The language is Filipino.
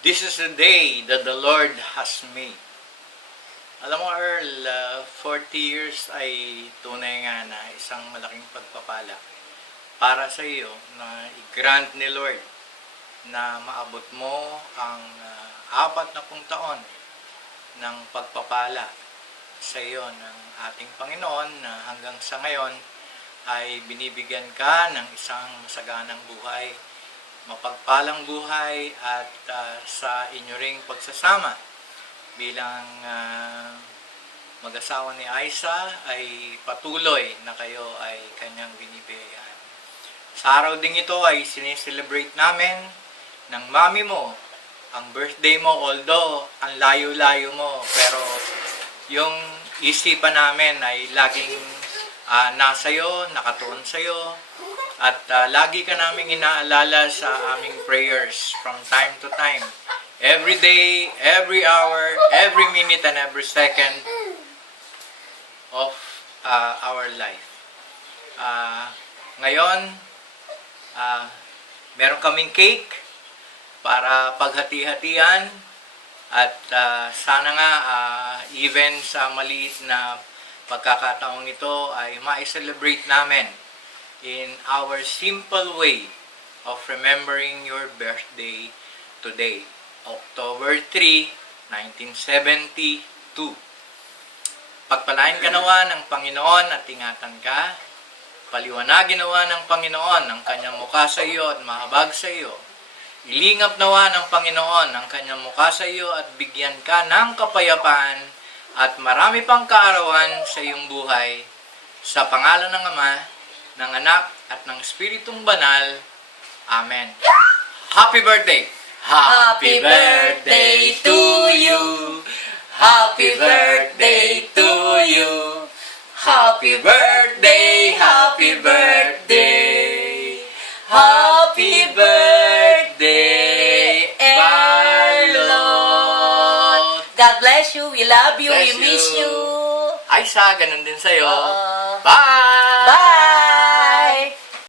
This is the day that the Lord has made. Alam mo, Earl, 40 years ay tunay nga na isang malaking pagpapala para sa iyo na i-grant ni Lord na maabot mo ang 40 taon ng pagpapala sa iyo ng ating Panginoon na hanggang sa ngayon ay binibigyan ka ng isang masaganang buhay, mapagpalang buhay at sa inyo ring pagsasama bilang mag-asawa ni Aiza ay patuloy na kayo ay kanyang binibigyan. Sa araw ding ito ay sineselebrate namin ng mami mo ang birthday mo, although ang layo-layo mo, pero yung isipan namin ay laging nasa iyo, nakatuon sa iyo, at lagi ka naming inaalala sa aming prayers from time to time. Every day, every hour, every minute, and every second of our life. Ngayon, meron kaming cake para paghati-hatian at sana nga even sa maliit na pagkakataong ito ay ma-celebrate namin in our simple way of remembering your birthday today, October 3, 1972. Pagpalain ka nawa ng Panginoon at ingatan ka. Paliwanagin nawa ng Panginoon ang kanyang mukha sa iyo at mahabag sa iyo. Ilingap nawa ng Panginoon ang kanyang mukha sa iyo at bigyan ka ng kapayapaan at marami pang kaarawan sa iyong buhay. Sa pangalan ng Ama, ng Anak, at ng Espiritong Banal. Amen. Happy birthday! Happy birthday to you. Happy birthday to you. Happy birthday, happy birthday. Happy birthday, Erlon. God bless you. We love you. Bless We miss you. you. Aiza, ganun din sa'yo. Oo. Bye! Bye!